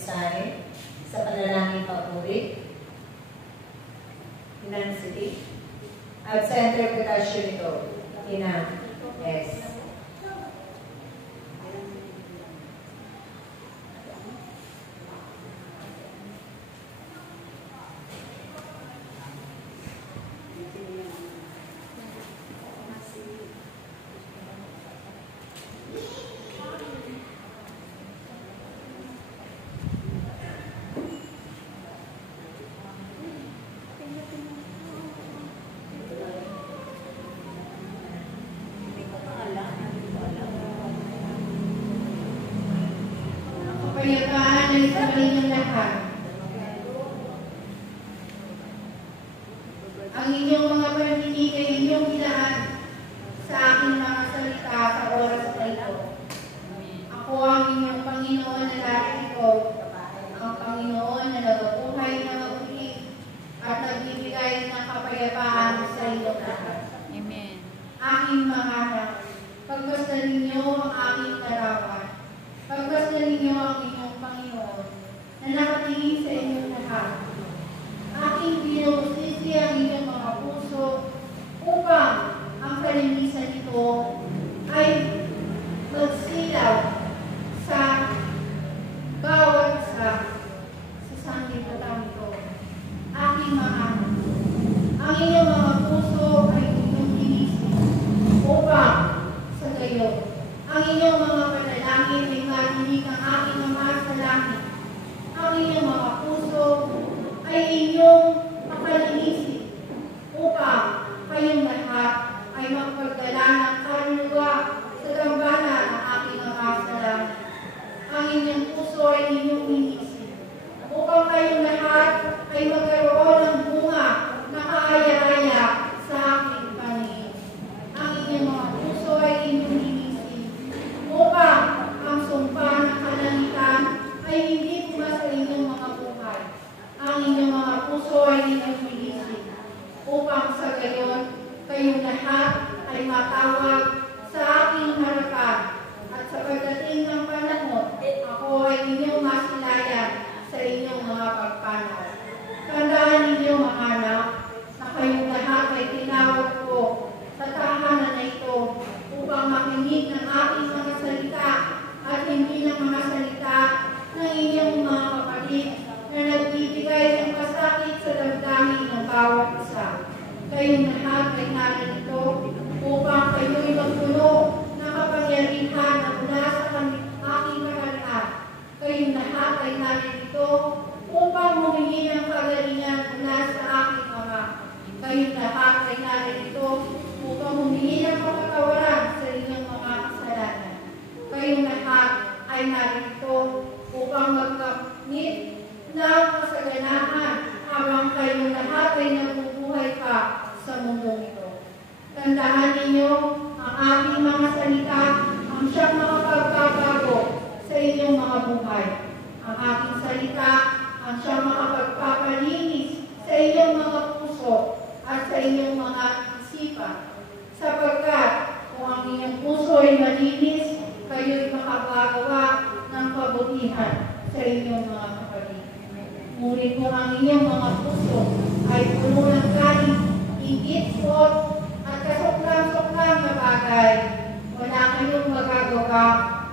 mensahe sa panalangin papuri, Nancy. At sa interpretasyon ito, Ina S. Kapayapaan ay sa kanilang lahat. Ang inyong mga panaginip ay inyong ilaan sa aking mga salita sa oras na ito. Ako ang inyong Panginoon na lagi ko, ang Panginoon na nagabuhay na mabuti at nagbibigay ng kapayapaan sa inyong lahat. Amen. Aking mga anak, pagmasdan ninyo ang aking larawan. Pagmasdan ninyo ang inyong Panginoon na nakatingin sa inyong lahat. Aking binubusisi ang inyong mga puso upang ang kalinisan nito ay magsilaw sa bawat isa sa sanglibutan nito. Aking mga anak, ang inyong mga puso ay inyong inisip upang sa gayon ang inyong mga panalangin ay marinig ng aking Ama sa langit. Ang inyong mga puso ay inyong makalinisin upang kayong lahat ay magpagdala ng kaluluwa sa gambala ng aking Ama sa langit. Ang inyong puso ay inyong inisip upang kayong lahat ay magkaroon ng bunga na kaaya-aya sa aking paningin. Ang inyong mga puso ay inyong inisip upang ang sumpa ng kalangitan ay hindi puma sa inyong mga buhay. Ang inyong mga puso ay inyong inisip upang sa gayon kayong lahat ay matawag sa aking harapan. At sa pagdating ng panahon, ako ay inyong masilayan sa inyong mga pagpanaw. Tandaan ninyo mga anak na kayong lahat ay tinawag ko sa tahanan na ito upang makinig ng aking mga salita at hindi ng mga salita ng inyong mga kapatid na nagbibigay ng pasakit sa damdamin ng bawat isa. Kayong lahat ay narito upang kayo'y magpuno ng kapangyarihan na mula sa aking kaharian. Kayong lahat ay narito upang humingi ng kagalingan mula sa aking Ama. Kayong lahat ay narito upang humingi ng kapatawaran sa inyong mga kasalanan. Kayong lahat ay narito upang magkamit ng kasaganahan habang kayong lahat ay nabubuhay pa sa mundong ito. Tandaan ninyo ang aking mga salita ang siyang makapagpapago sa inyong mga buhay. Ang aking salita ang siyang makapagpapalinis sa inyong mga puso at sa inyong mga isipan. Sapagkat kung ang inyong puso ay malinis, kayo'y makapagawa ng kabutihan sa inyong mga kapatid. Ngunit kung ang inyong mga puso ay puno ng galit, higit, at kasuklang-suklang na bagay, wala kayong magagawa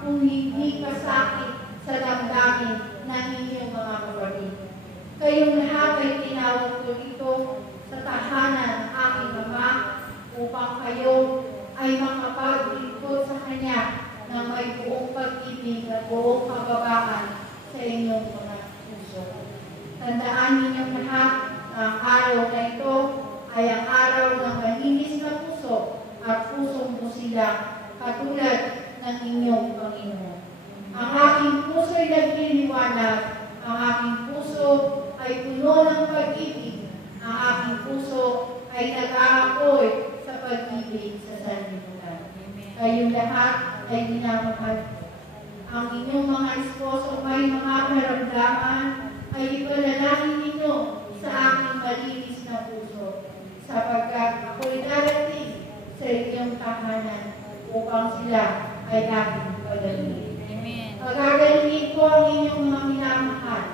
kung hindi kasakit sa damdamin ng inyong mga kapatid. Kayong lahat ay tinawag ko dito sa tahanan ng aking Ama upang kayo ay makapaglingkod sa Kanya na may buong pag-ibig at buong kababaan sa inyong mga puso. Tandaan ninyong lahat na ang araw na ito ay ang araw ng malinis na puso at pusong busila katulad ng inyong Panginoon. Ang aking puso ay nagliliwanag, ang aking puso ay puno ng pag-ibig, ang aking puso ay nag-aapoy sa pag-ibig sa sanlibutan. Kayong lahat ay minamahal. Ang inyong mga esposo may mga karamdaman ay ipanalangin ninyo sa aking malinis na puso, sapagkat ako'y darating sa inyong tahanan upang sila ay aking pagalitin. Amen. Pagagalingin ko ang inyong mga minamahal,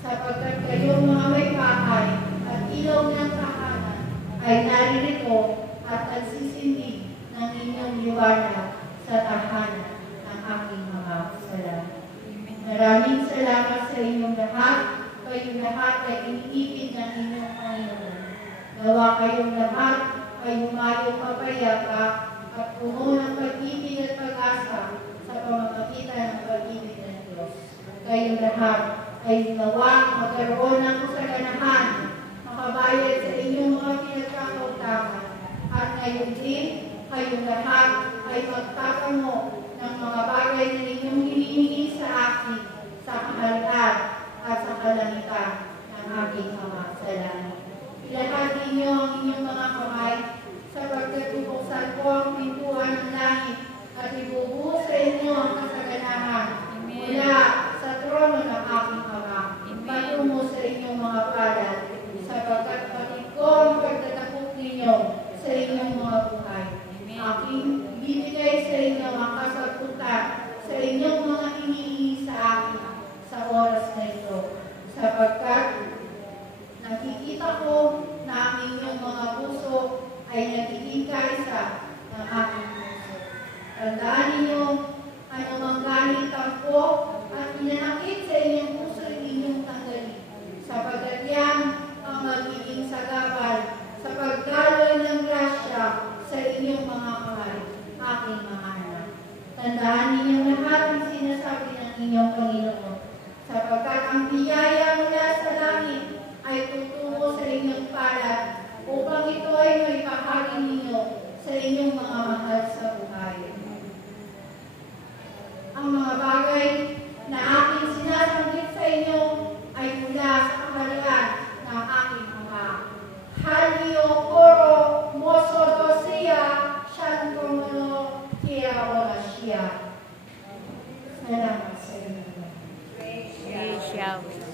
sapagkat kayong mga may bahay at ilaw ng tahanan ay naririto at nagsisindig ng inyong liwanag sa tahanan ng aking mga kasalanan. Maraming salamat sa inyong lahat. Kayong lahat ay iniibig ng inyong Panginoon. Gawa kayong lahat ay humayong mapayapa at puno ng pag-ibig at pag-asa sa pamamagitan ng pag-ibig ng Diyos. Kayong lahat ay gawa magkaroon ng kasaganahan, makabayad sa inyong mga pinagkakautangan. At ngayon din, kayong lahat ay magtatango ng mga bagay na inyong hinihingi sa akin, sa kaharian at sa kalangitan ng aking Ama sa langit. Ilahad ninyo ang inyong mga kamay, sapagkat bubuksan ko ang pintuan ng langit at ibubuhos sa inyo ang kasaganahan mula sa trono ng aking Ama, patungo sa inyong mga palad, sapagkat patid ko ang pagtatakot ninyo sa inyong mga buhay. Aking ibibigay sa inyo ang kasagutan sa inyong mga hinihingi sa akin sa oras na ito, sapagkat nakikita ko na ang inyong mga puso ay nagiging kaisa ng aking puso. Tandaan ninyo, anumang galit tampo at pinanakit sa inyong puso ay inyong tanggalin, sapagkat yan ang magiging sagabal sa pagdaloy ng grasya sa inyong mga kamay, aking mga anak. Tandaan ninyong lahat ang sinasabi ng inyong Panginoon, sapagkat ang biyaya mula sa langit ay tutungo sa inyong palad, upang ito ay may bahagi ninyo sa inyong mga mahal sa buhay. Ang mga bagay na aking sinasanggit sa inyo ay mula sa kaharian ng aking Ama. Halio koro moso dosia shan komono kia orasya. Salamat sa inyo. We shall.